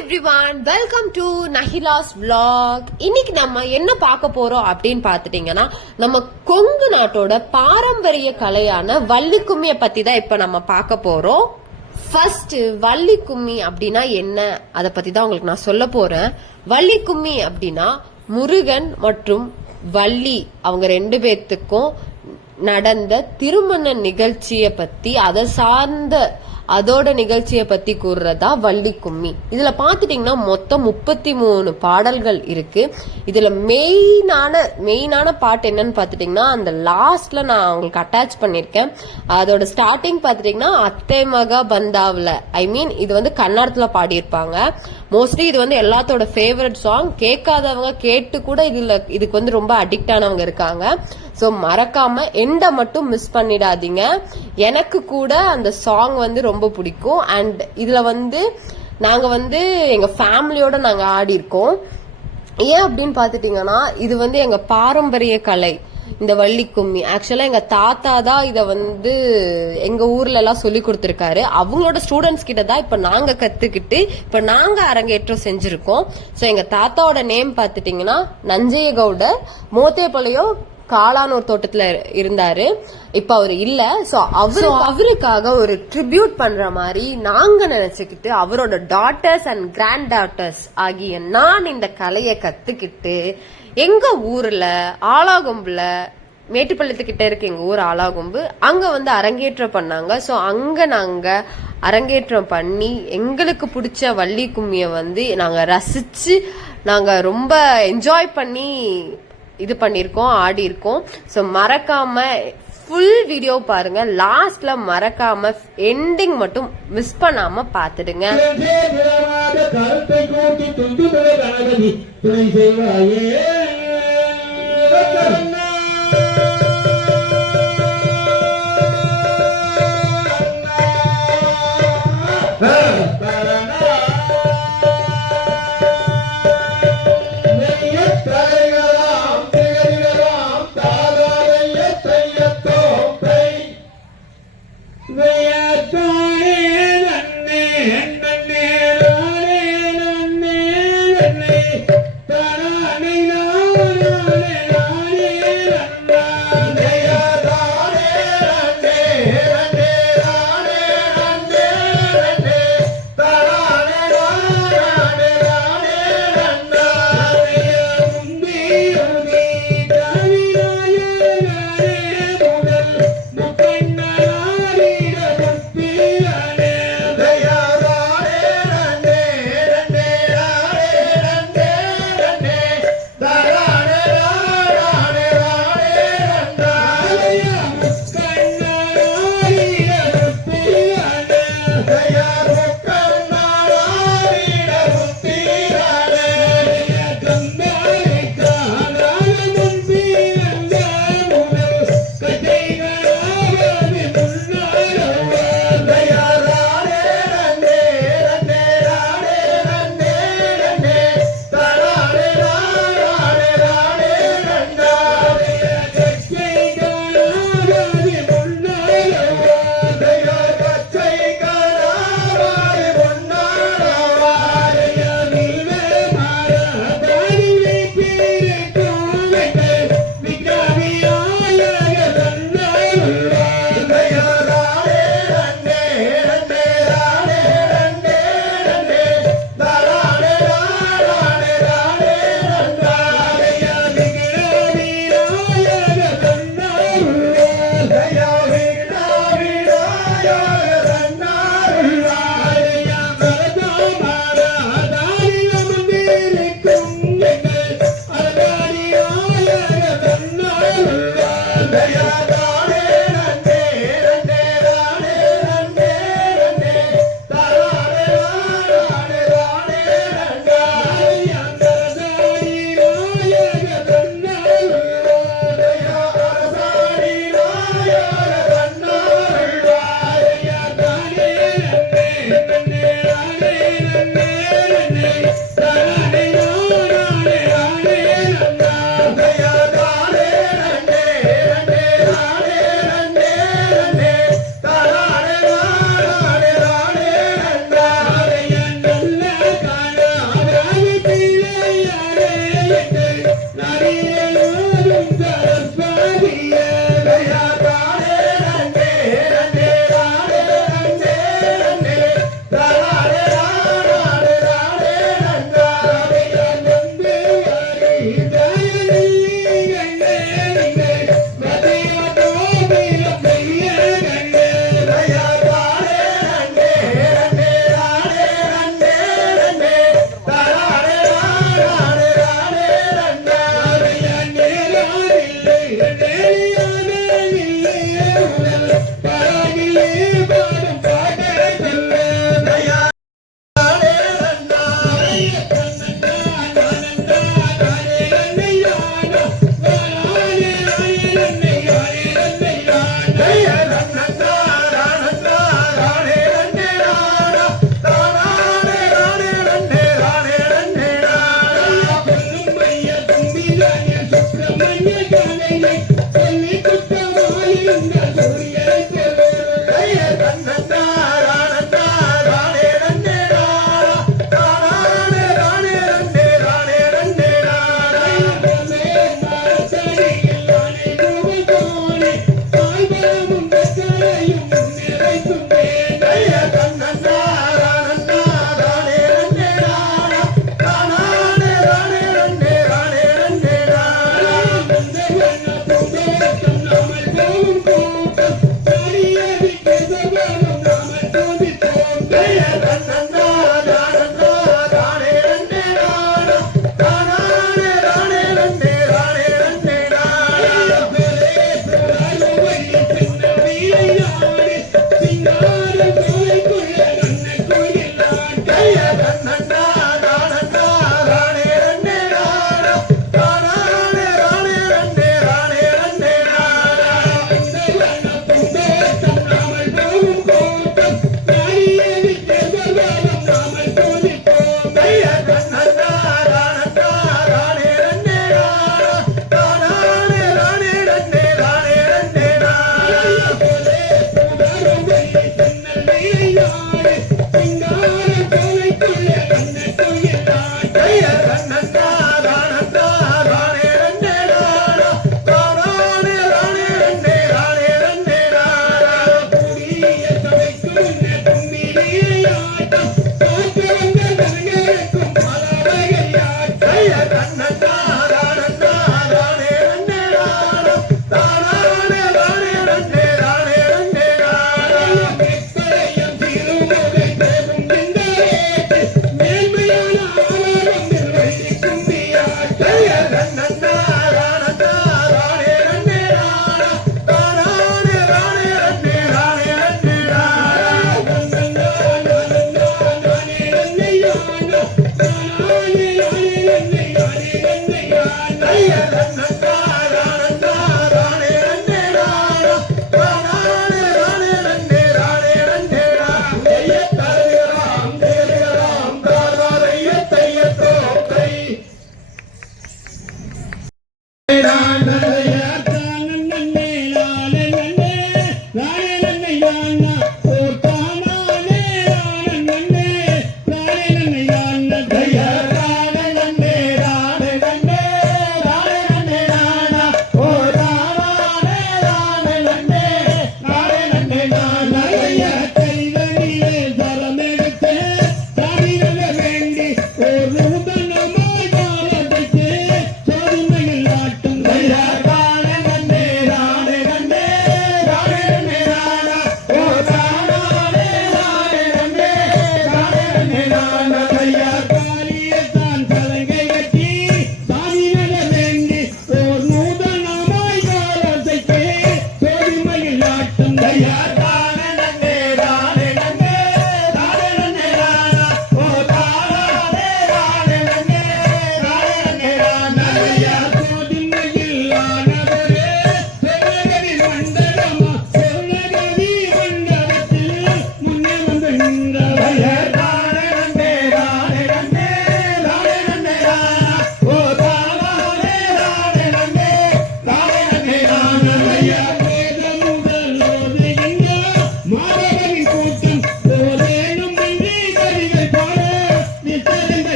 Everyone, welcome to Nahila's vlog. இன்னைக்கு நம்ம என்ன பார்க்க போறோம் அப்படின்னு பாத்துட்டீங்கன்னா, நம்ம கொங்கு நாட்டோட பாரம்பரிய கலையான வள்ளிக்கும்மிய பத்தி தான் இப்ப நம்ம பார்க்க போறோம். ஃபர்ஸ்ட் வள்ளிக்கும்மி அப்படின்னா என்ன, அத பத்தி தான் உங்களுக்கு நான் சொல்ல போறேன். வள்ளிக்கும்மி அப்படின்னா முருகன் மற்றும் வள்ளி அவங்க ரெண்டு பேர்த்துக்கும் நடந்த திருமண நிகழ்ச்சிய பத்தி, அதை சார்ந்த அதோட நிகழ்ச்சியை பத்தி கூறுறதா வள்ளி கும்மி. இதுல பாத்துட்டீங்கன்னா மொத்தம் 33 பாடல்கள் இருக்கு. இதுல மெயினான பாட்டு என்னன்னு பாத்துட்டீங்கன்னா, அந்த லாஸ்ட்ல நான் உங்களுக்கு அட்டாச் பண்ணிருக்கேன். அதோட ஸ்டார்டிங் பாத்துட்டீங்கன்னா அத்தை மகா பந்தாவுல, இது வந்து கன்னடத்துல பாடியிருப்பாங்க. மோஸ்ட்லி இது வந்து எல்லாத்தோட ஃபேவரட் சாங். கேட்காதவங்க கேட்டு கூட இதுக்கு வந்து ரொம்ப அடிக்ட் ஆனவங்க இருக்காங்க. ஸோ மறக்காம எண்டை மட்டும் மிஸ் பண்ணிடாதீங்க. எனக்கு கூட அந்த சாங் வந்து ரொம்ப பிடிக்கும். அண்ட் இதுல வந்து நாங்க வந்து எங்க ஃபேமிலியோட நாங்க ஆடி இருக்கோம். ஏன் அப்படின்னு பாத்துட்டீங்கன்னா, இது வந்து எங்க பாரம்பரிய கலை. இந்த வள்ளி கும்மி ஆக்சுவலா எங்க தாத்தா தான் இத வந்து எங்க ஊர்ல எல்லாம் சொல்லி கொடுத்திருக்காரு. அவங்களோட ஸ்டூடெண்ட்ஸ் கிட்ட தான் இப்ப நாங்க கத்துக்கிட்டு இப்ப நாங்க அரங்கேற்றம் செஞ்சிருக்கோம். சோ எங்க தாத்தாவோட நேம் பாத்துட்டீங்கன்னா நஞ்சைய கவுடர். மோத்தேபாளையம் காளானூர் தோட்டத்துல இருந்தாரு. இப்ப அவரு இல்ல. சோ அவருக்காக ஒரு ட்ரிபியூட் பண்ற மாதிரி நாங்க நினைச்சுக்கிட்டு அவரோட டாட்டர்ஸ் அண்ட் கிராண்ட் டாட்டர்ஸ் ஆகிய நான் இந்த கலையை கத்துக்கிட்டு எங்க ஊர்ல ஆலாகொம்புல, மேட்டுப்பள்ளத்துக்கிட்ட இருக்கு எங்க ஊர் ஆலாகொம்பு, அங்க வந்து அரங்கேற்றம் பண்ணாங்க. சோ அங்க நாங்க அரங்கேற்றம் பண்ணி எங்களுக்கு பிடிச்ச வள்ளி கும்மிய வந்து நாங்க ரசிச்சு நாங்க ரொம்ப என்ஜாய் பண்ணி இது பண்ணிருக்கோம், ஆடி இருக்கோம். சோ மறக்காம ஃபுல் வீடியோ பாருங்க. லாஸ்ட்ல மறக்காம எண்டிங் மட்டும் மிஸ் பண்ணாம பாத்துடுங்க.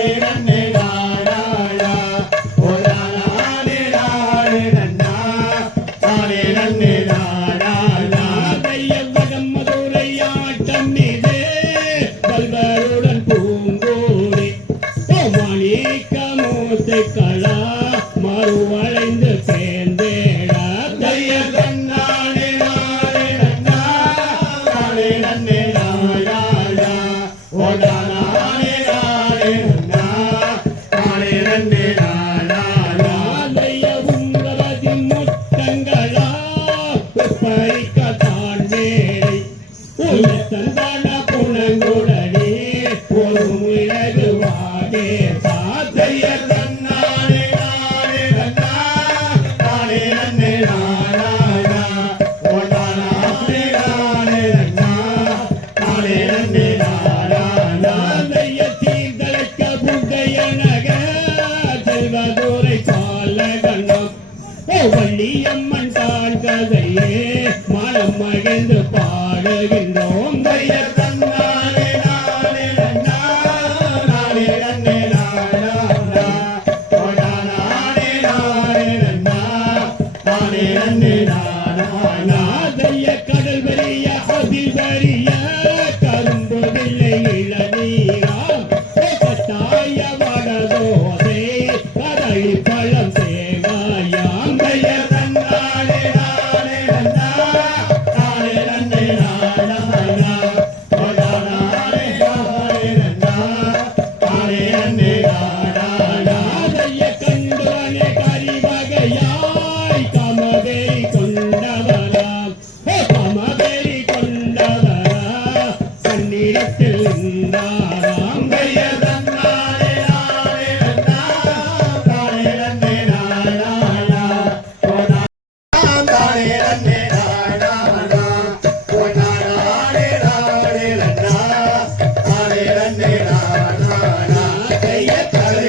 நானே நக செல்வதுரை பால கண்ணம் வள்ளியம்மன் தான் கதையே மனம் மகிழ்ந்து பாடுகின்றோம் தைய தன்னானே நானே நன்னா நானே நன்னே நானா நானே நானே நன்னா நானே நன்னே நானா தைய கடல் வரிய அதில் வரிய கரும்பு வில்லை இளநீராம் கட்டாய வடதோசை கதளி பழம் தேங்காயாம் தைய தன்னானே நானே நன்னா நானே நன்னே நானா நானே நானே நன்னா நானே நன்னே நானா தைய கண்டுவனே கரிவகையாய் கமதேரி கொண்டவராம் கமதேரி கொண்டவரா சந்நிறத்தில் நின்றாராம் தைய தன்னானே நானே நன்னா நானே நன்னே நானா தானே நன்னே நானா நானே நானே நன்னா நானே நன்னே நானா தைய கலை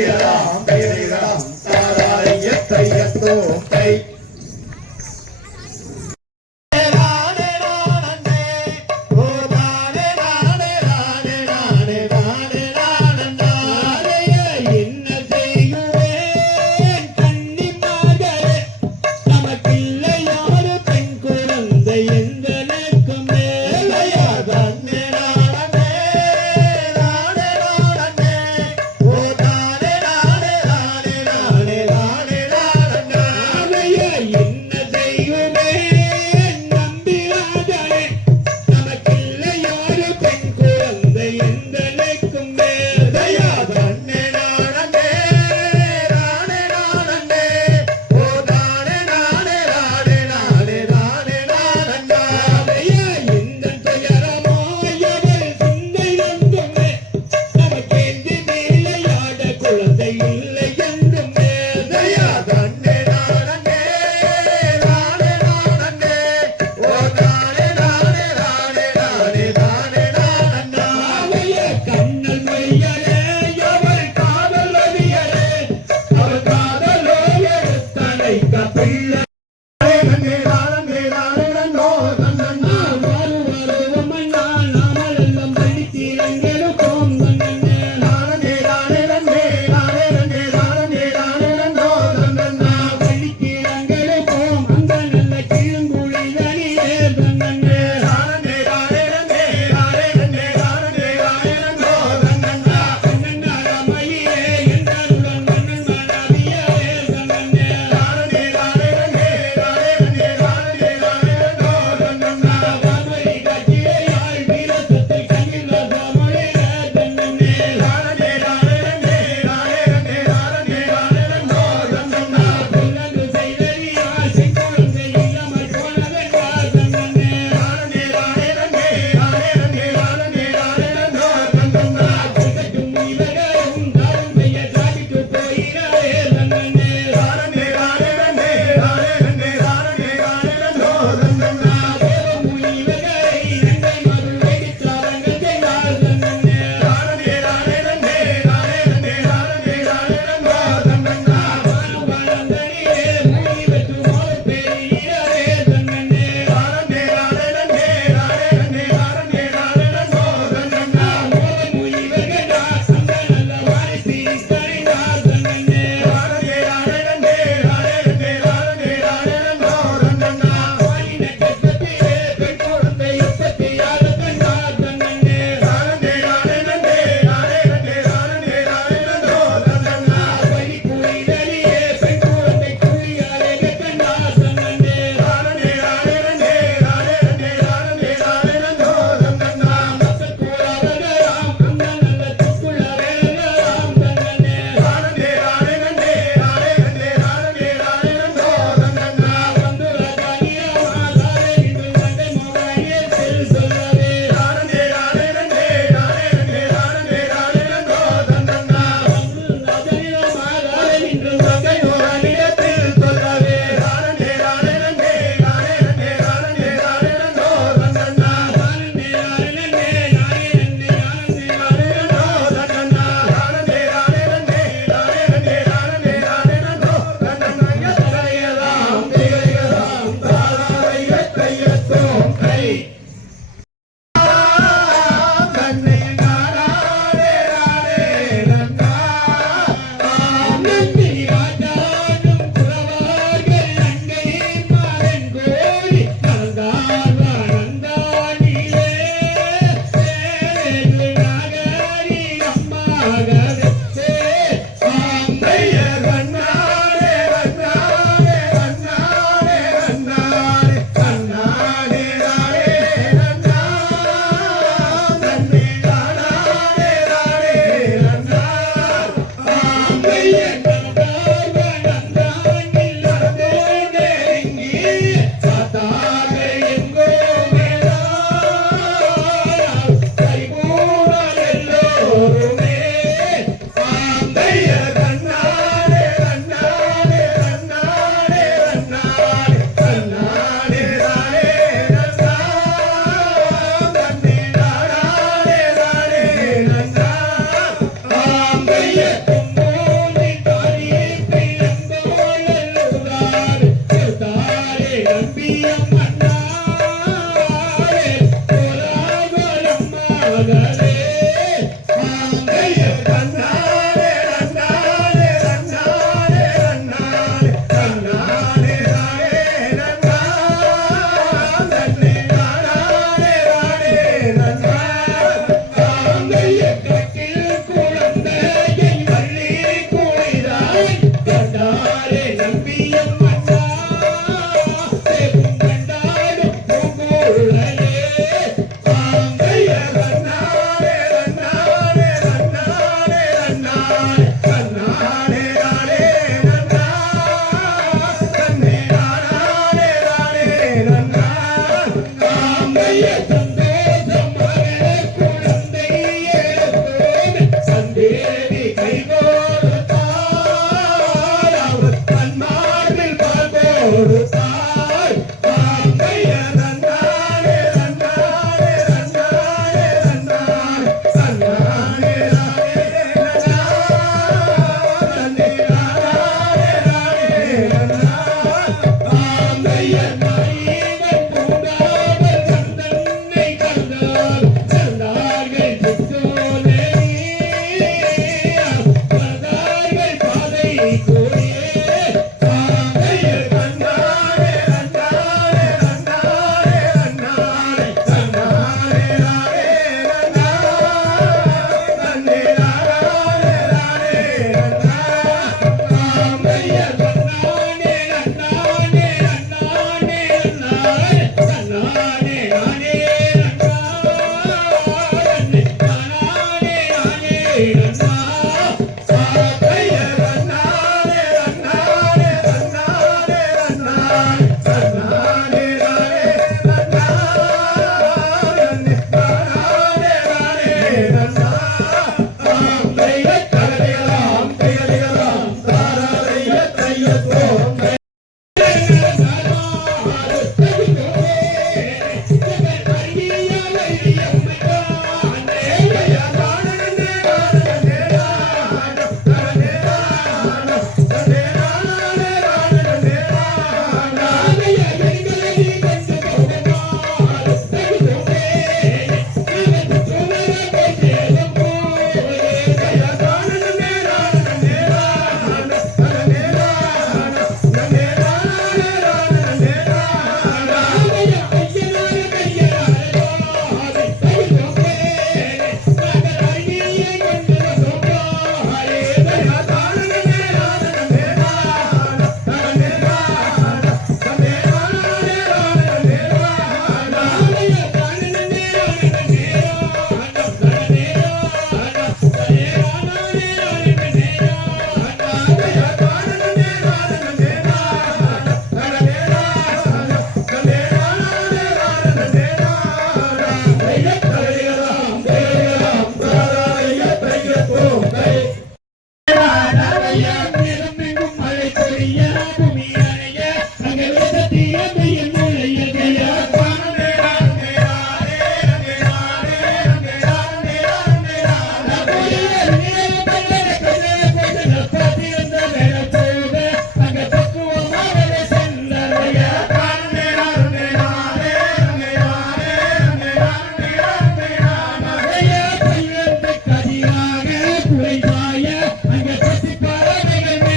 குறைவாய அங்க பத்தி பறவைகள்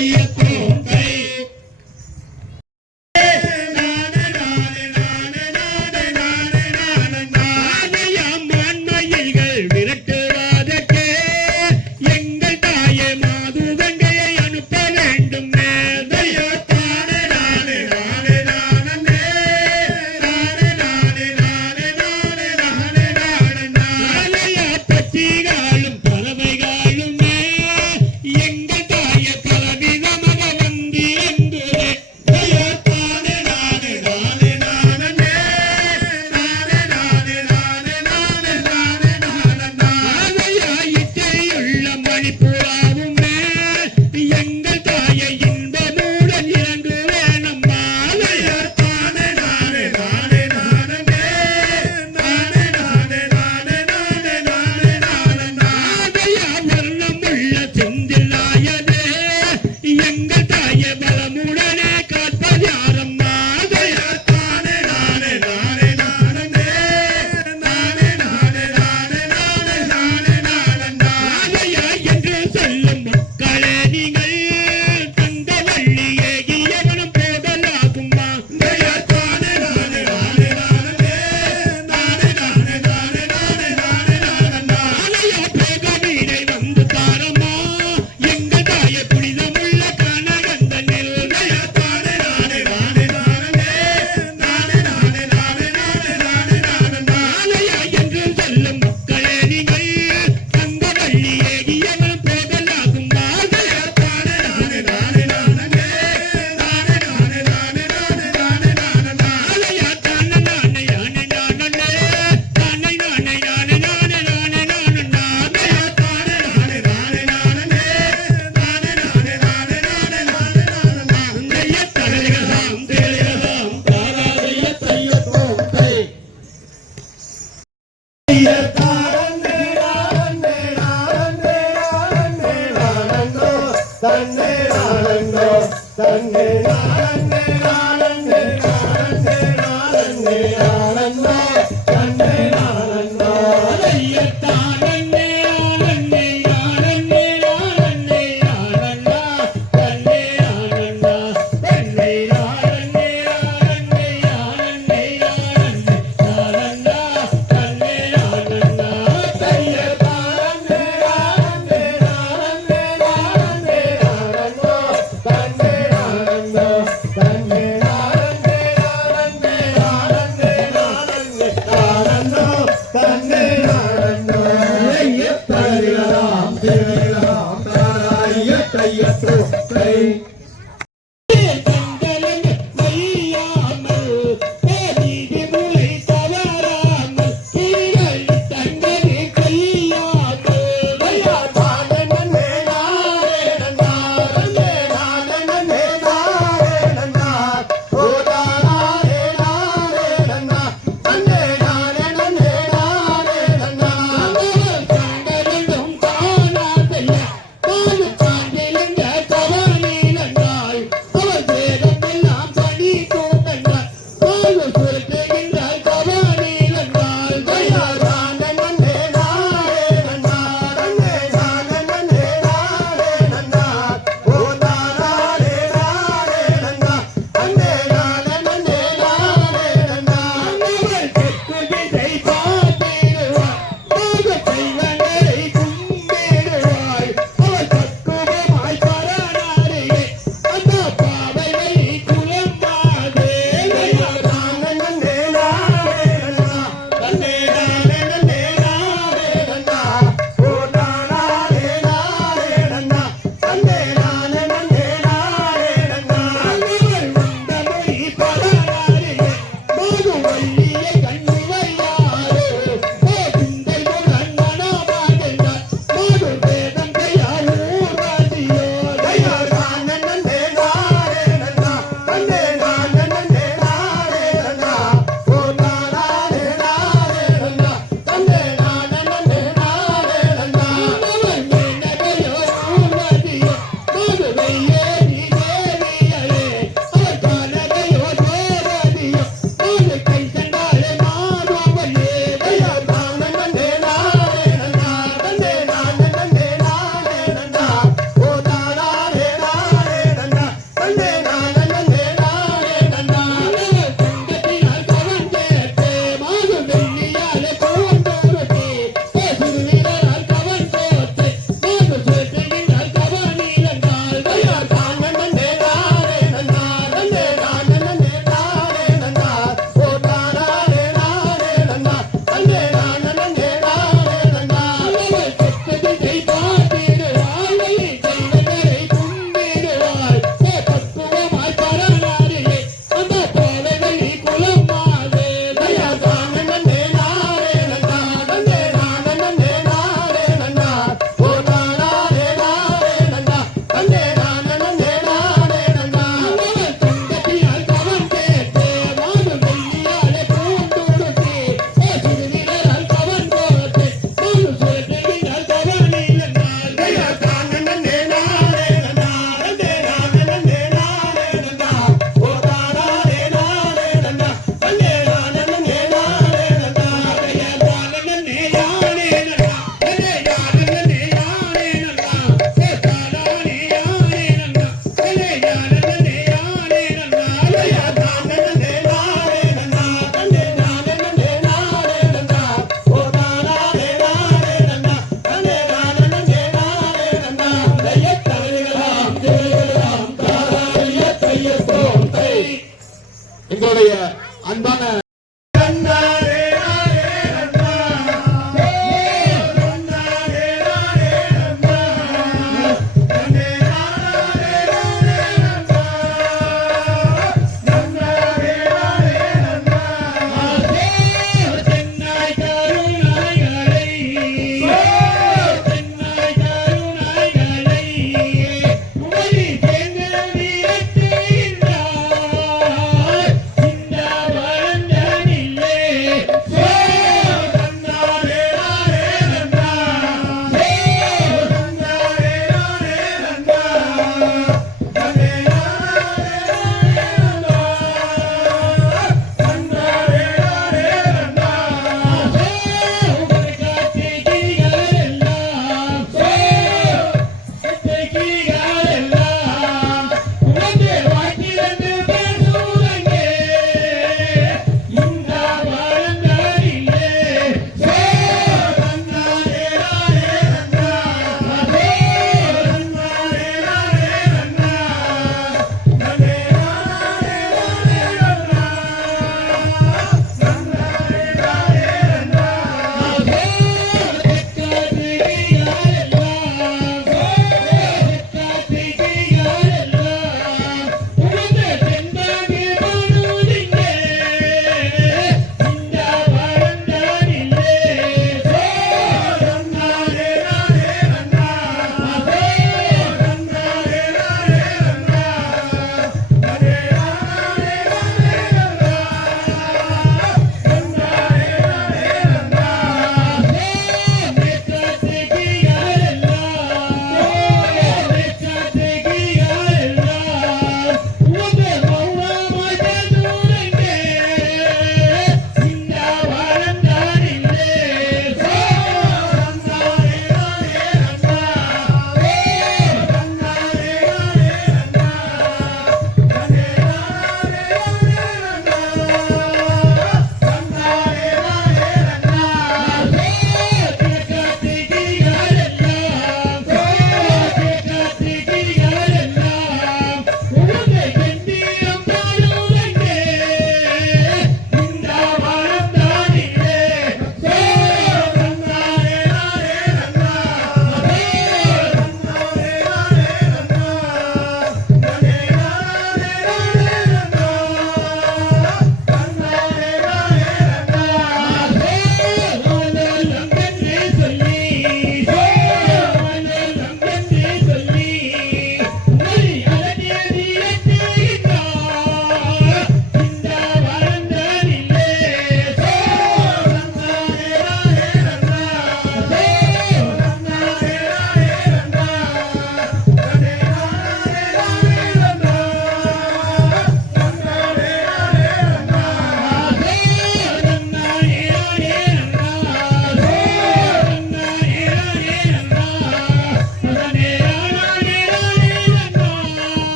தையத்தோம் தை எங்களுடைய அன்பான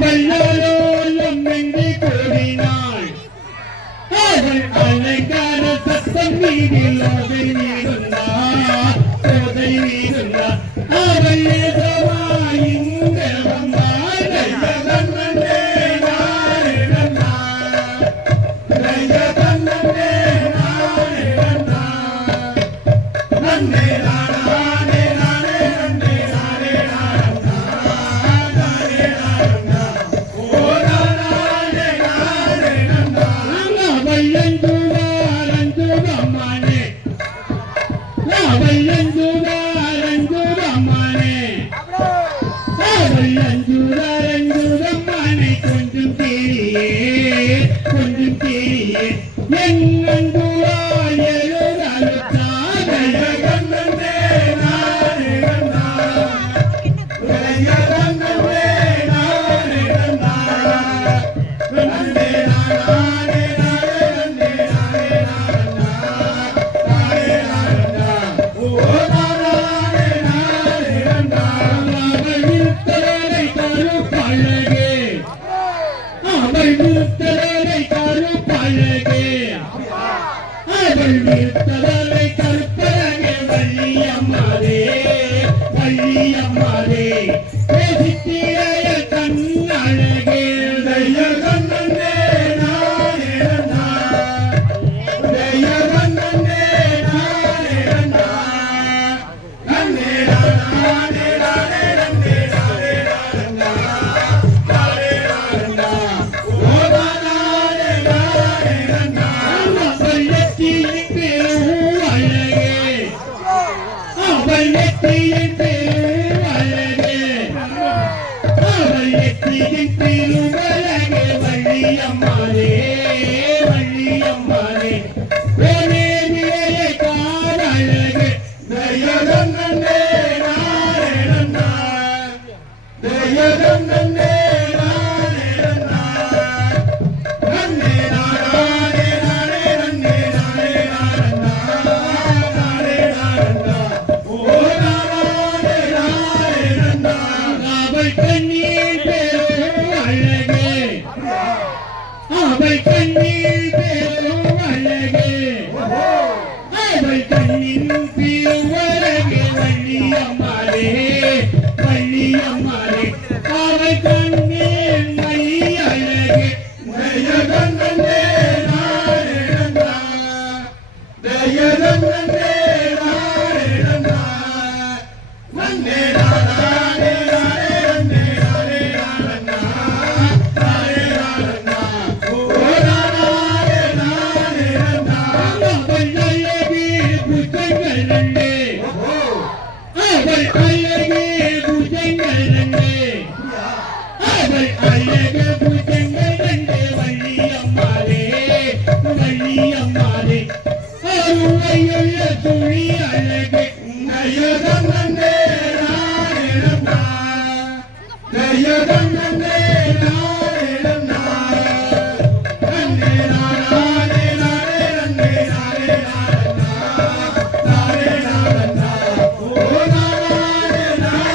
வல்லாரோலம் என்று கூறினாள். அவள் அலங்கார சத்தம் வீதில் அதை வீடுந்தார், சோதை வீடுந்தார். அவள் ஏதவாய் இங்க வந்தாள். ரையகண்ணே நானே நன்னா, ரையகண்ணே நானே நன்னா, நன்னே நானே நானே நன்னே நானே நானே நானே நானே ஓ நானே நானே நன்னா. வையந்துவார் அஞ்சுதம்மானே, வையந்துவார் அஞ்சுதம்மானே, வையந்துவார் அஞ்சுதம்மானே. கொஞ்சம் தேரியே கொஞ்சம் தேரியே என் அன்புவாய் எழுதாலுத்தான் அழகே அவள் வீர்த்தவளை கற்பழகே வள்ளியம்மாளே வள்ளியம்மாளே பேசித்திரைய கண்ணழகே தைய கண்ணே நானே நன்னா தைய கண்ணே நானே நன்னா நன்னே நானே நானே நன்னே நானே நன்னா நானே நன்னா ஓ நானே நானே நன்னா அவள் நெற்றியின் பெரும் அழகே அவள் நெற்றியின் பெரும் அழகே அவள் நெற்றியின் பெரும் அழகே வள்ளியம்மாளே வள்ளியம்மாளே ஓனே நிலையை காணழகே தயகம் நன்னே நானே நன்னா தயகம் நன்னே நானே நன்னா நன்னே நானே நானே நன்னே நானே நானன்னா நானே நானன்னா ஓ நானே நானே நன்னா அவள் கண்ணீர் பெரும் அழகே அவள் கண்ணீர் பெரும் அழகே அவள் கண்ணின் பெருவழகே வள்ளியம்மாளே வள்ளியம்மாளே அவள் கண்ணின் மை அழகே தயகண்ணே நானே நன்னா தயகண்ணே நானே நன்னா நன்னே நானே நானே நன்னே நானே நானன்னா நானே நானன்னா ஓ நானே நானே நன்னா அவள் அழகே புத்தங்கள் நன்னே அவள் அழகே புத்தங்கள் நன்னே அவள் அழகே புத்தங்கள் நன்னே வள்ளியம்மாளே வள்ளியம்மாளே அருளையுள்ள துளி அழகே நயகம் நன்னே நானே நன்னா நயகம் நன்னே நானே நன்னா நன்னே நானே நானே நன்னே நானே நானன்னா நானே நானன்னா ஓ நானே நானே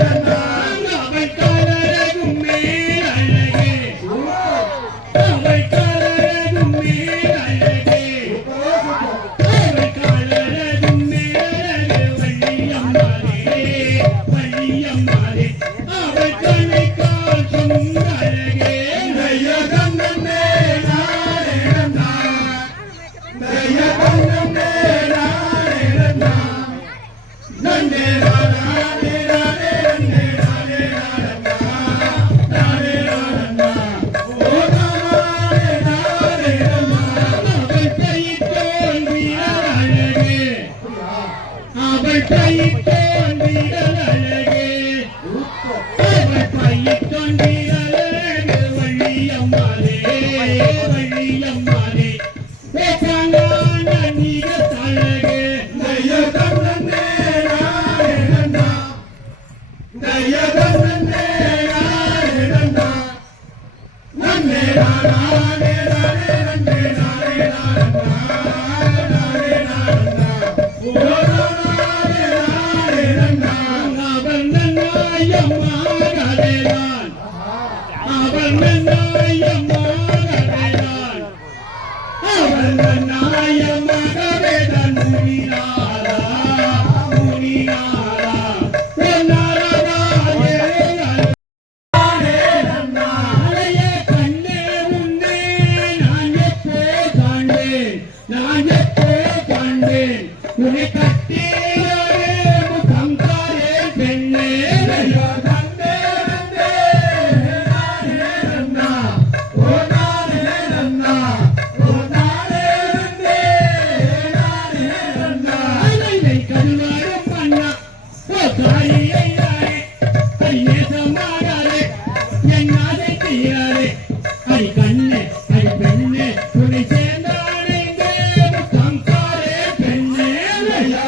நன்னா அவள் கலரகும் மேல் அழகே அவள் கலரகும் மேல் அழகே அவள் கலரகும் மேல் வள்ளியம்மாளே வள்ளியம்மாளே அவள் கணைக்கால் சொந்த அழகே தயகம் நன்னே நானே நன்னா தயகம் நன்னே நானே நன்னா நன்னே நானே நானே நன்னே நானே நானன்னா நானே நானன்னா ஓ நானே நானே நன்னா அவள் கைத்தோல் வீரல் அழகே அவள் கைத்தோல் வீரல் அழகே அவள் கைத்தோல் வீரல் அழகே வள்ளியம்மாளே வள்ளியம்மாளே பேசாங்கான நீரத்தழகே தயகம் நன்னே நானே நன்னா தயகம் நன்னே நானே நன்னா நன்னே நானே நானே நன்னே நானே நானன்னா நானே நானன்னா ஓ நானே நானே நன்னா அவள் நன்னாயம்மாகவேதான் அவள் நன்னாயம்மாகவேதான் அவள் நன்னாயம்மாகவேதான் முனிநாதா முனிநாதா பொன்னரவாயே நானே நன்னா அலைய கண்ணே முன்னே நான் எப்போ காண்டேன் நான் எப்போ காண்டேன் உன்னை கட்டியாரே முகம் தாரே பெண்ணே ஐயோ கண்ணே நன்னே நானே நன்னா ஓ நானே நன்னா ஓ நானே நன்னே நானே நன்னா அலைலை கருவாரும் பண்ணா ஓ தாயை நானே ஐயே சமாடாரே என் ஆசை தீராரே அடி கண்ணே அடி பெண்ணே துணை சேர்ந்தானே முகம் தாரே பெண்ணே ஐயா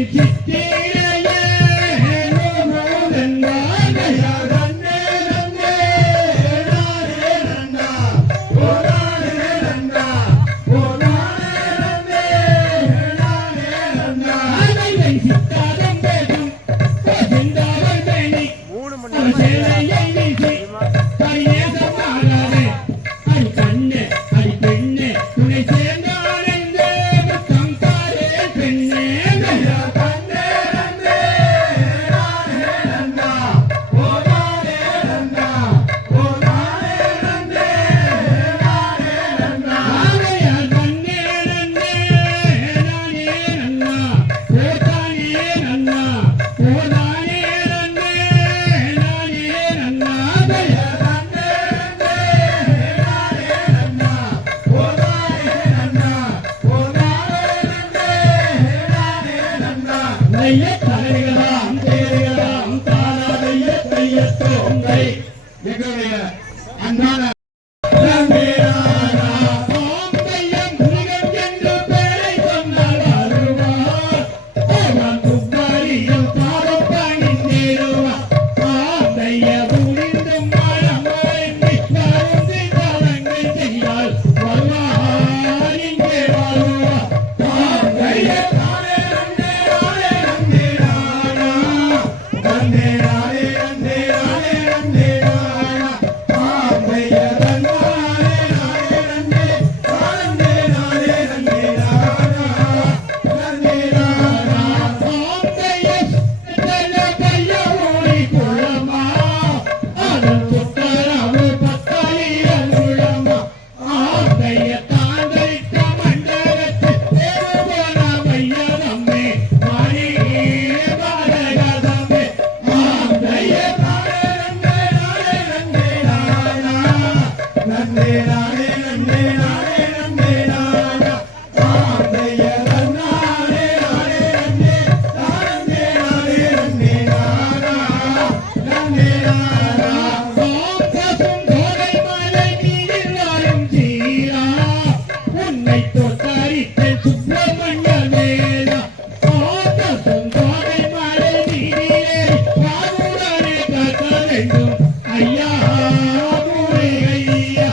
என் சித்திரையே நோதந்தாதையா நன்னே நன்னே நானே நன்னா ஓ நானே நன்னா ஓ நானே நன்னே நானே நன்னா அலைவை சித்தாரம் பேசும் சிந்தாவல் பேணி அவன் சேலையை வீசி பரிநேசமாகாதே அடி கண்ணே அடி பெண்ணே துணை சேர்ந்தானென்றே முத்தம் தாரே பெண்ணே நன்னே நன்னே நானே நன்னா ஓ நானே நன்னா ஓ நானே நன்னே நானே நன்னா ஆகையா நன்னே நன்னே நானே நன்னா ஓதானே நன்னா ஓதானே நன்னே நானே நன்னா ஆகையா நன்னே நன்னே நானே நன்னா ஓ நானே நன்னா ஓ நானே நன்னே நானே நன்னா நைய தலைகளாம் தேர்களாம் தானாதைய தையத்தோங்கை எங்களுடைய அன்பான ஆம்பையம் முருகன் என்று பெயரை சொன்னால் வருவார் அவன் துப்பாரியில் பாதம் பணிந்தேருவார் ஆந்தைய புரிந்தும் மனம் மறைந்து கருந்தி தலங்கை செய்யால் வருவார் இங்கே வருவார் ஆந்தைய நானே நன்னே நானே நன்னே நானா நன்னே நானே நன்னே நானே நன்னே நானா ஆம்பைய நன்னானே நானே நன்னே நானே நானே நன்னே நானா நன்னே நானா ஆந்தைய கைய ஓடி குளமா அதன் புத்தரவு பத்தாயிரம் குளமா ஆந்தைய தாந்தரித்த மண்டலத்து தேவபோன மையதம்மே மணியே பாரகதம்மே ஆந்தைய நானே நன்னே நானே நன்னே நானா நன்னே நானே நன்னே நானே நன்னே நானா ஆம்பைய நன்னானே நானே நன்னே நானே நானே நன்னே நானா நன்னே நானா ஆம்பசும் கோடை மலை நீரில் வாழும் சீரா உன்னை தோத்தரித்த சுப்பிரமணிய வேதா ஆம்பசும் கோடை மலை நீரிலே வாழுடனே காக்க வேண்டும் ஐயா முருகையா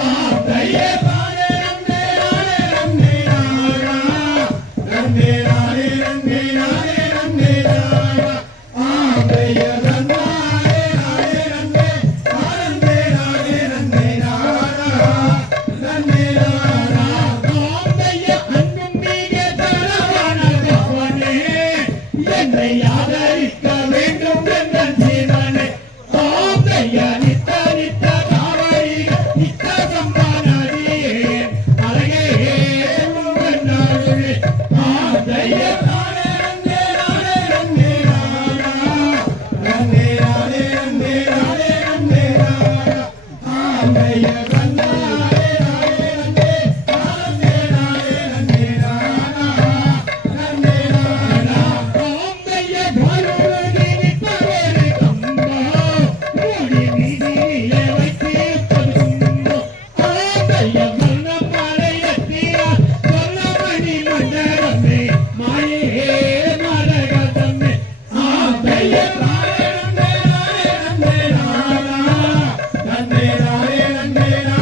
ஆந்தைய நானே நன்னே நானே நன்னே நானா நன்னே நானே நன்னே நானே நன்னே நானா ஆம்பைய நன்னானே நானே நன்னே நானே நானே நன்னே நானா நன்னே நானா ஆந்தைய அன்பும் நீங்க தரவான கவனே என்னை ஆதரிக்க வேண்டும் என்ற ஜீவனே ஆந்தைய நித்த நித்த காவலிக நித்த சம்பானடியே அழகே உங்கள் நாடுகளே ஆந்தைய நானே நன்னே நானே நன்னே நானா நன்னே நானே நன்னே நானே நன்னே நானா ஆம்பைய நன்னானே நானே நன்னே நானே நானே நன்னே நானா நன்னே நானா ஆந்தைய பாலுலகி நிற்பவரே கம்பா மூடி வீதியிலே வைத்திருப்பது கும்போ ஆந்தைய மன்னமலை எத்தியா சொல்லமணி மண்டலமே மாயே மரகதமே ஆந்தைய நானே நன்னே நானே நன்னே நானா நன்னே நானே நன்னே நானே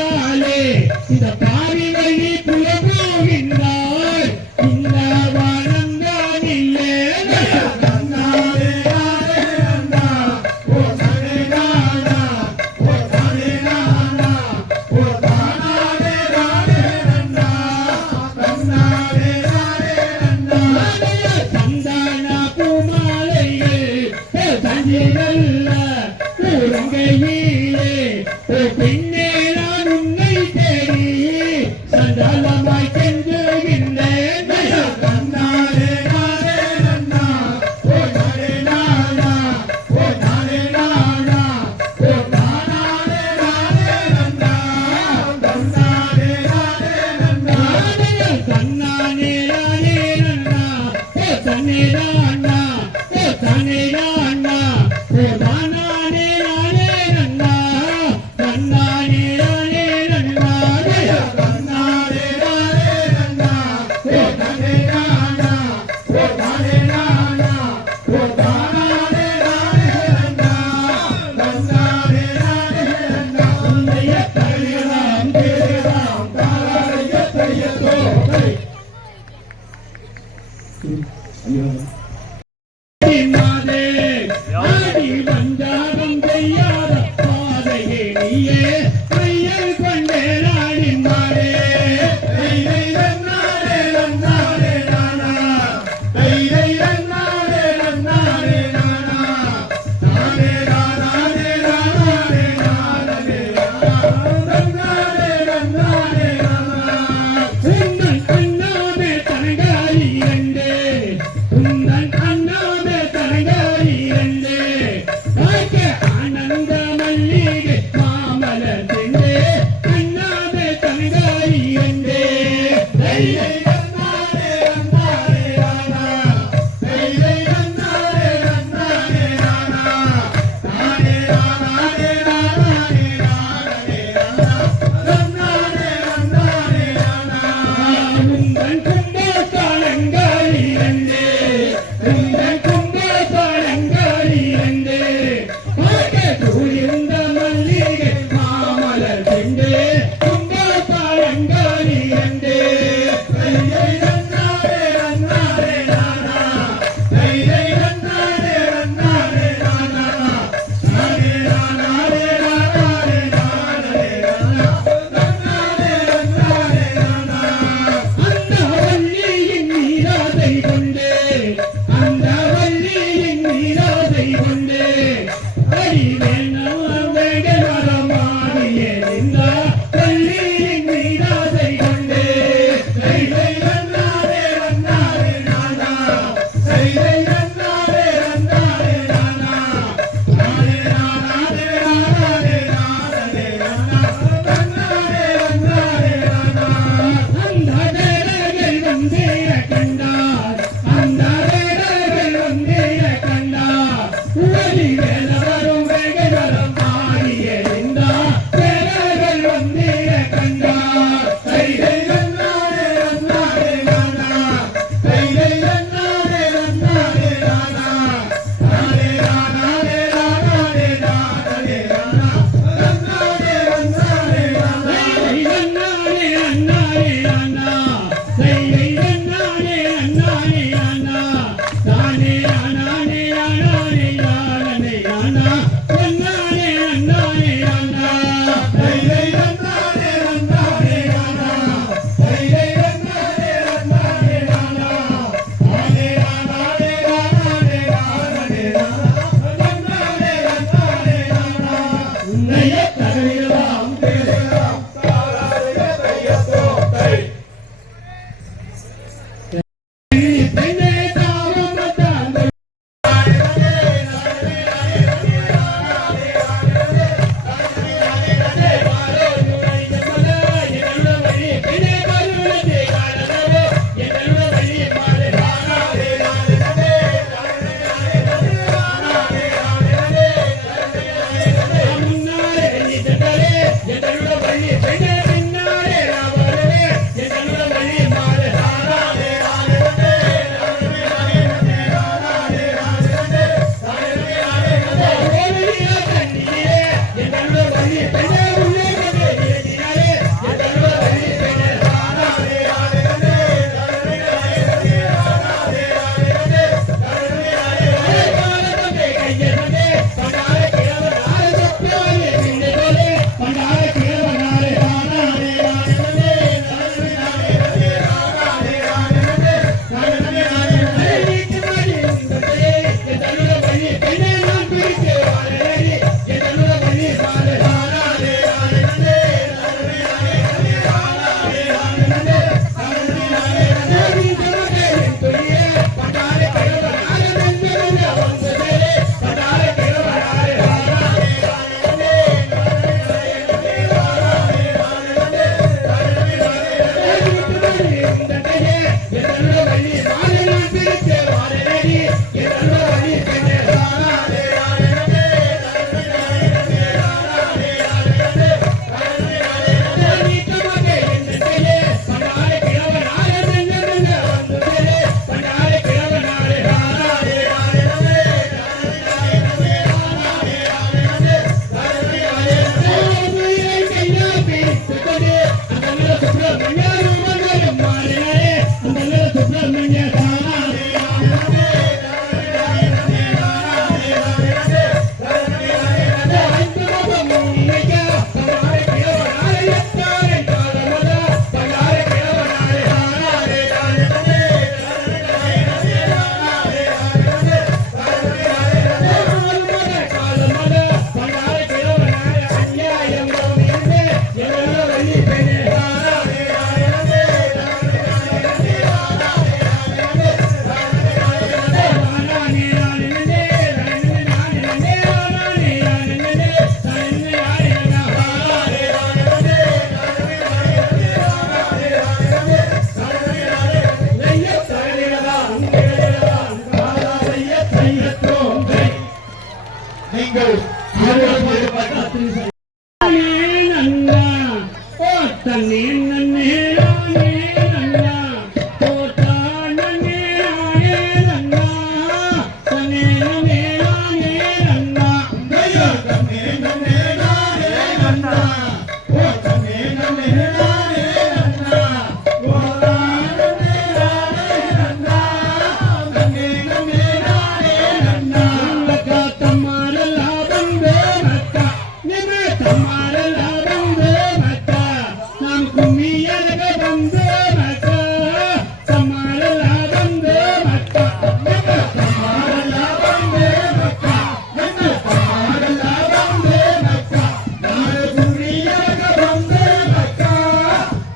வந்தாலே இந்த பாவி வழி புலம்போகின்றாய் இந்த வானந்தான் இல்லே நன்னாரே நானே நன்னா ஓ தானே நானா ஓ தானே நானா ஓ தானாரே நானே நன்னா நன்னாரே நானே நன்னா சந்தான பூமாலைகள் தஞ்சிரல்ல ஊரங்கையிலே பின்னே நான் உன்னை தேடி சந்தாலமாய் கெஞ்சுகின்றேன் நன்னாரே நானே நன்னா ஓ தானே நானா ஓ தானே நானா ஓ தானாரே நானே நன்னா நன்னாரே நானே நன்னா தன்னானே நானே நன்னா தன்னே நானா தன்னே நானா தானானே நானே நன்னா தன்னானே நானே நன்னா நன்னாரே நானே நன்னா ஓ தானே நானா ஓ தானே நானா ஓ தானாரே நானே நன்னா நன்னாரே நானே நன்னா உன்னைய தருகிறான் தேராம் தாராய தையதோ நாதே ஆடி வந்தாரம் செய்யாத பாதையே நீயே கையில் கொண்டே நாடி மாடே தைரை நன்னாரே நன்னாரே நானா தைரை நன்னாரே நன்னாரே நானா நானே நானே நானே நானே நன்னாரே நன்னாரே நானா உந்தன் அண்ணாமே தனகாரி இரண்டே உந்தன் அண்ணாமே தனகாரி இரண்டே காய்க்க ஆனந்த மல்லிகை மாமலர் திண்டே அண்ணாமே தனகாரி இரண்டே தைரை நன்னாரே நன்னாரே நானா தைரை நன்னாரே நன்னாரே நானா நானே நானே நானே நானே நன்னாரே நன்னாரே நானா உந்தன் கும்பத்தாளங்கள் இரண்டே உந்தன் கும்பத்தாளங்கள் இரண்டே பார்க்க குளிர்ந்த மல்லிகை மாமலர் திண்டே கும்பத்தாளங்கள் இரண்டே தைரை நன்னாரே நன்னாரே நானா தைரை நன்னாரே நன்னாரே நானா நானே நானே நானே நானே நன்னாரே நன்னாரே நானா அந்த வள்ளியின் நீராதை கொண்டே அந்த வள்ளியின் நீராதை கொண்டே வேகமாறியே நின்ற வள்ளியின் நீராதை கொண்டே தைரை நன்னாரே நன்னாரே நானா தைரை நன்னாரே நன்னாரே நானா நானே நானே நானே நானே நன்னாரே நன்னாரே நானா அந்த வேடர்கள் வந்தே கண்டார் அந்த வேடர்கள் வந்தே கண்டார் உவரி வேல வரும் வேகவரம் ஆடியே நின்றார் வேடர்கள் வந்தே கண்டார் தைரை நன்னாரே நன்னாரே நானா தைரை நன்னாரே நன்னாரே நானா நானே நானே நானே நானே நன்னாரே நன்னாரே நானா அண்ணாரே அண்ணாரே அண்ணா தையை அண்ணாரே அண்ணாரே அண்ணா தானே அண்ணாரே அண்ணாரே அண்ணாரே அண்ணா அண்ணாரே அண்ணாரே அண்ணா தைரை நன்னாரே நன்னாரே நானா தைரை நன்னாரே நன்னாரே நானா நானே நானே நானே நானே நன்னாரே நன்னாரே நானா உன்னைய தருகிறாம் தேராம் தாராய தையதோ தை பெண்ணே தாவம் தாங்கள் தன்னே நன்னே நானே நன்னா போட்டா நன்னே நானே நன்னா தன்னே நன்னே நானே நன்னா ஐயா தன்னே நன்னே நானே நன்னா ஓ தன்னே நன்னே நானே நன்னா ஓ நன்னே நானே நன்னா தன்னே நன்னே நானே நன்னா லக்கா தம்மாரலா வந்தே மக்கா நிமே தம்மாரலா வந்தே மக்கா நாம் கும்மியலக வந்தே மக்கா தம்மாரலா வந்தே மக்கா நிமே தம்மாரலா வந்தே மக்கா நின்னு தம்மாரலா வந்தே மக்கா நாடு புரியக வந்தே மக்கா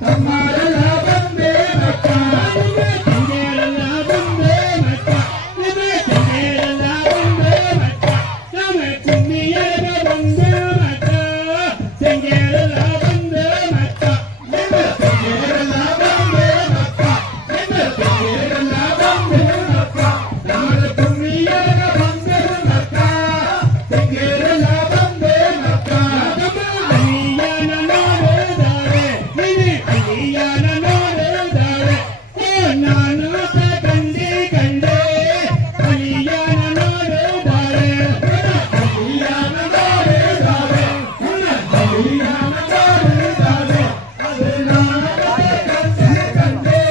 தம்மாரலா வந்தே மக்கா தங்கேரலா வந்தே மக்கா நிமே தங்கேரலா வந்தே மக்கா நாம கும்மியலக வந்தே மக்கா தங்கேரலா வந்தே மக்கா நின்னு கேரளா வந்தே மக்கா நின்னு கேரளா வந்தே மக்கா நாடு புரியக வந்தே மக்கா கேரளா வந்தே மக்கா அலியான நாரே தாரே நினே அலியான நாரே தாரே ஓ நானு கண்டே கண்டே அலியான நாரே தாரே அலியான நாரே தாரே அலியான நாரே தாரே அது நானே கண்டே கண்டே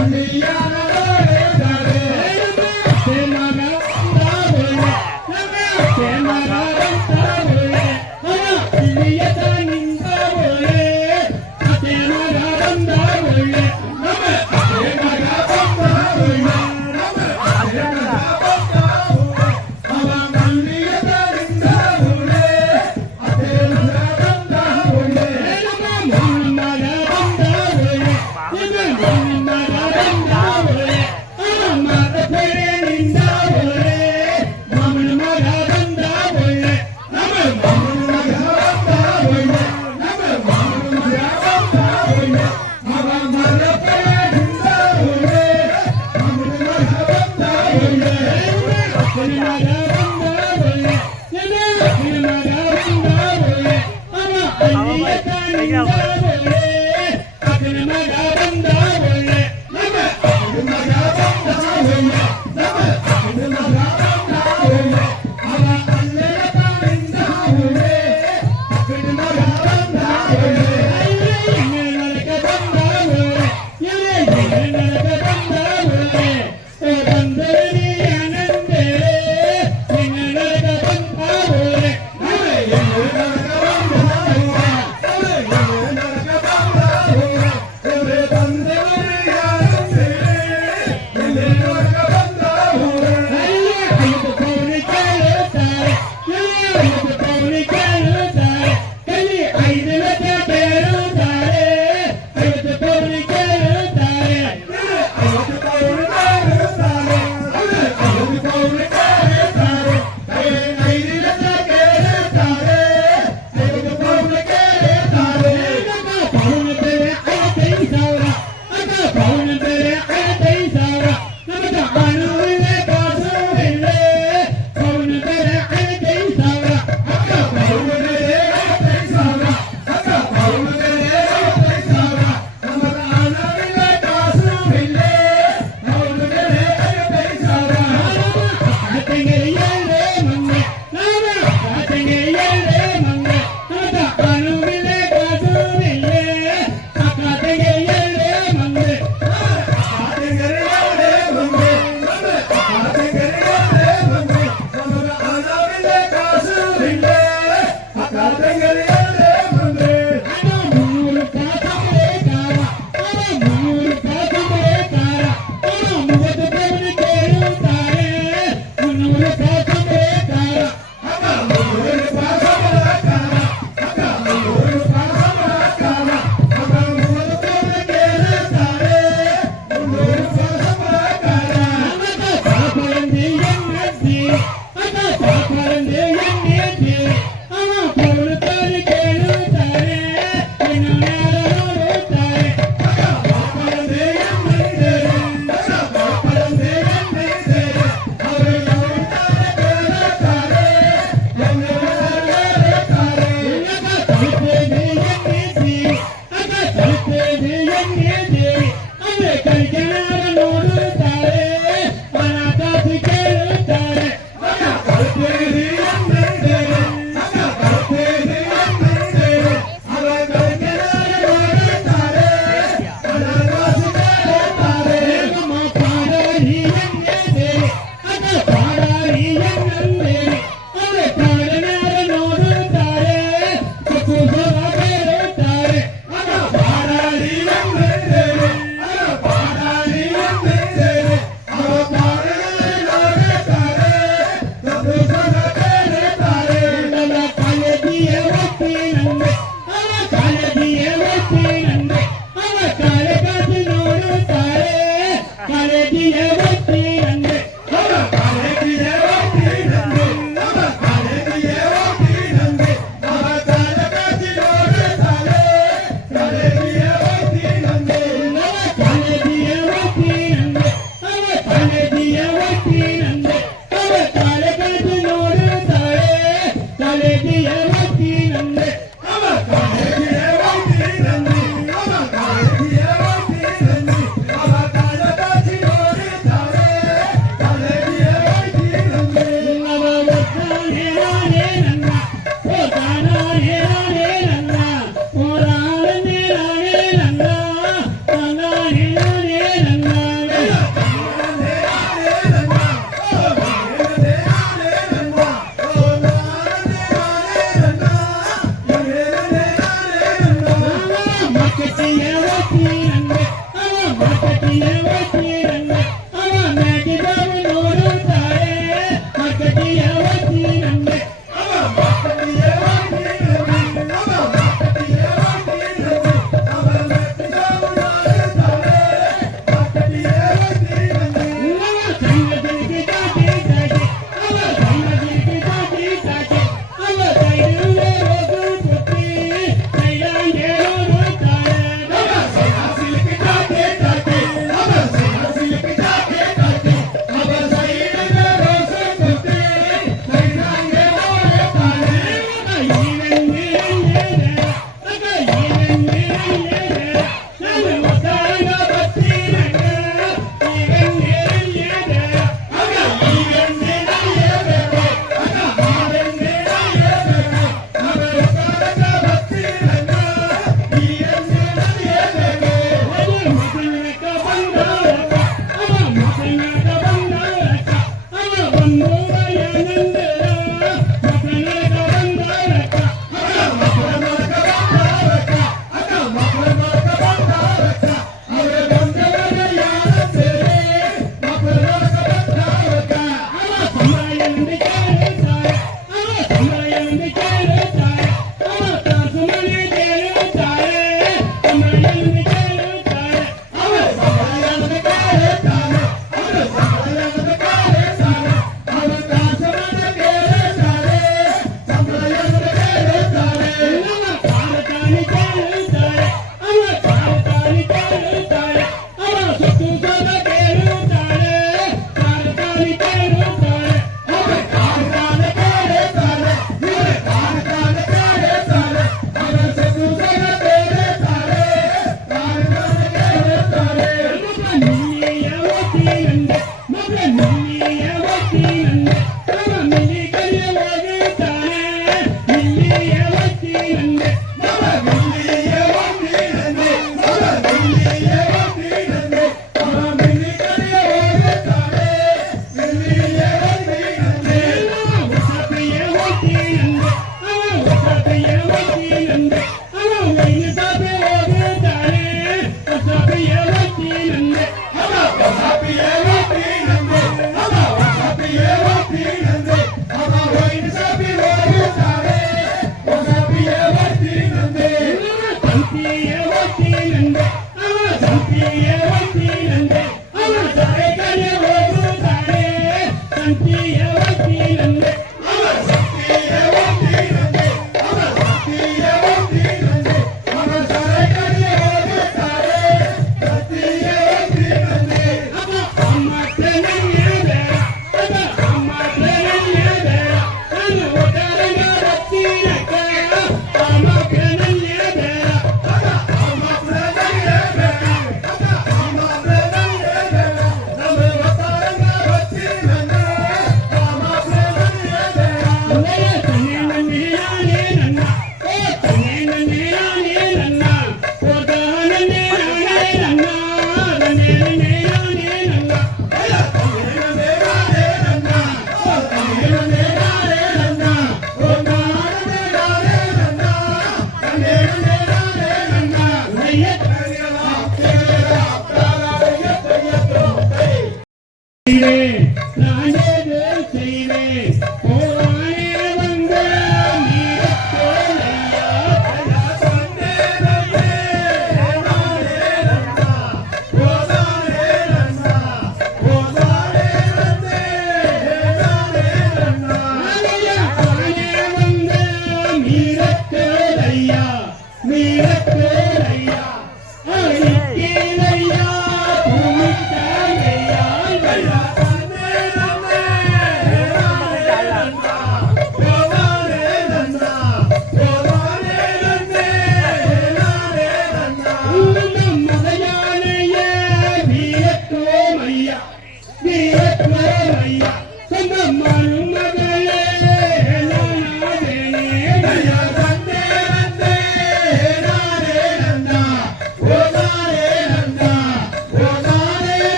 அலியான நாரே தாரே சேமகா தாவலே நமே சேமகா தாவலே ஆனா இலியதா நிந்தாவலே சேமகா தாவலே நமே தேமகா பந்தாவுமே நம தேமகா பந்தாவுமே அவன் மல்லியதா நின்றாவுமே அதேமகா பந்தாவுமே ஐந்து பேரு தாரே ದೇವಿ ಅದೇ ಕಲಿಕೆನಾರ ನೋಡುತ್ತಾರೆ ಮನ ಕಾಸಿ ಕೇಳುತ್ತಾರೆ ಕಲ್ಪೇರಿ ಎಂದೆಂದೇವೆ ಮಗ ಕಲ್ಪೇರಿ ಎಂದೆಂದೇವೆ ಅವ ಕಲ್ಪೆನಾರ ನೋಡುತ್ತಾರೆ ಮನ ಕಾಸು ಕೇಳುತ್ತಾರೆ ನಮ್ಮ ಪಾಡಾರಿ ಎಂದೇವಿ ಅದ ಪಾಡಾರಿ ಎಂದೇವಿ ಅದೇ ಕಾಡನಾರ ನೋಡುತ್ತಾರೆ ಕುತೂಹಲ ಬೇಡುತ್ತಾರೆ ಮಗ ಪಾಡಾರಿ ಎಂದೆಂದೇವೆ ಅವ ಪಾಡಾರಿ ಎಂದೆಂದೇವೆ ಅವ ಪಾಡಾರಿ ನೋಡುತ್ತಾರೆ ಕುತೂಹಲ ಬೇಡುತ್ತಾರೆ ನನ್ನ ಕಾಳಜಿಯ ಒಪ್ಪಿನಂದೆ ಅವ ಕಾಳಜಿಯ ಒಪ್ಪಿನಂದೆ ಅವ ಕಾಳೆ ಕಾಸು ನೋಡುತ್ತಾರೆ ಕಾಳಜಿಯ ಒಪ್ಪಿನಂದೆ ಅವ ಕಾಳಜಿಯ ಒಪ್ಪಿನಂದೆ ಅವ ಕಾಳಜಿಯ ಒಪ್ಪಿನಂದೆ ಅವ ಕಾಳಕಾಸಿ ನೋಡುತ್ತಾರೆ ಕಾಳಜಿಯ ಒಪ್ಪಿನಂದೆ ಅವ ಕಾಳಜಿಯ ಒಪ್ಪಿನಂದೆ ಅವ ಕಾಳಜಿಯ ಒಪ್ಪಿನಂದೆ ಅವ ಕಾಳೆ ಕಾಸು ನೋಡುತ್ತಾರೆ ಕಾಳಜಿಯ ಒಪ್ಪಿನಂದೆ ಅವ ಕಾಳಜಿಯ ಒಪ್ಪಿನಂದೆ ಅವ ಕಾಳಜಿಯ ಒಪ್ಪಿನಂದೆ ಅವ ಕಾಳಕಾಸಿ ನೋಡುತ್ತಾರೆ ಕಾಳಜಿಯ ಒಪ್ಪಿನಂದೆ ನವ ಒತ್ತಾನೆ ನಾನೇ ನನ್ನ ಒತ್ತಾನೆ ನಾನೇ ನನ್ನ ಓರಾಳನೆ ನಾನೇ ನನ್ನ ತಂಗಾನೆ ನಾನೇ ನನ್ನ ಮಕ್ಕಟಿಯ ಒತ್ತಿನಂದೆ ಅವ ಮಕ್ಕಟಿಯ ಒತ್ತಿನಂದೆ ಅವ ಮ್ಯಾಗಿದವ ನೋಡುತ್ತಾರೆ ಮಕ್ಕಟಿಯ ಒತ್ತಿನಂದೆ ಅವ ಸಂಗತಿಗೆ ಚಾಟಿ ಚಾಟಿ ಅವ ಸಂಗತಿಗೆ ಚಾಟಿ ಚಾಟಿ ಅವ ಕೈರುವೆ ರೋಗು ಪುಟ್ಟಿ ಕೈಲಾಂಗೆ ನೋಡುತ್ತಾರೆ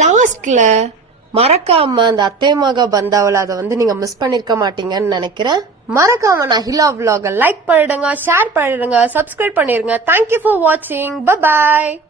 லாஸ்ட்ல மறக்காம அந்த அத்தை மக பந்தாவல அதை வந்து நீங்க மிஸ் பண்ணிருக்க மாட்டீங்கன்னு நினைக்கிறேன். மறக்காம நஹிலா vlog லைக் பண்ணிடுங்க, ஷேர் பண்ணிடுங்க, சப்ஸ்கிரைப் பண்ணிருங்க. தேங்க்யூ ஃபார் வாட்சிங். பை.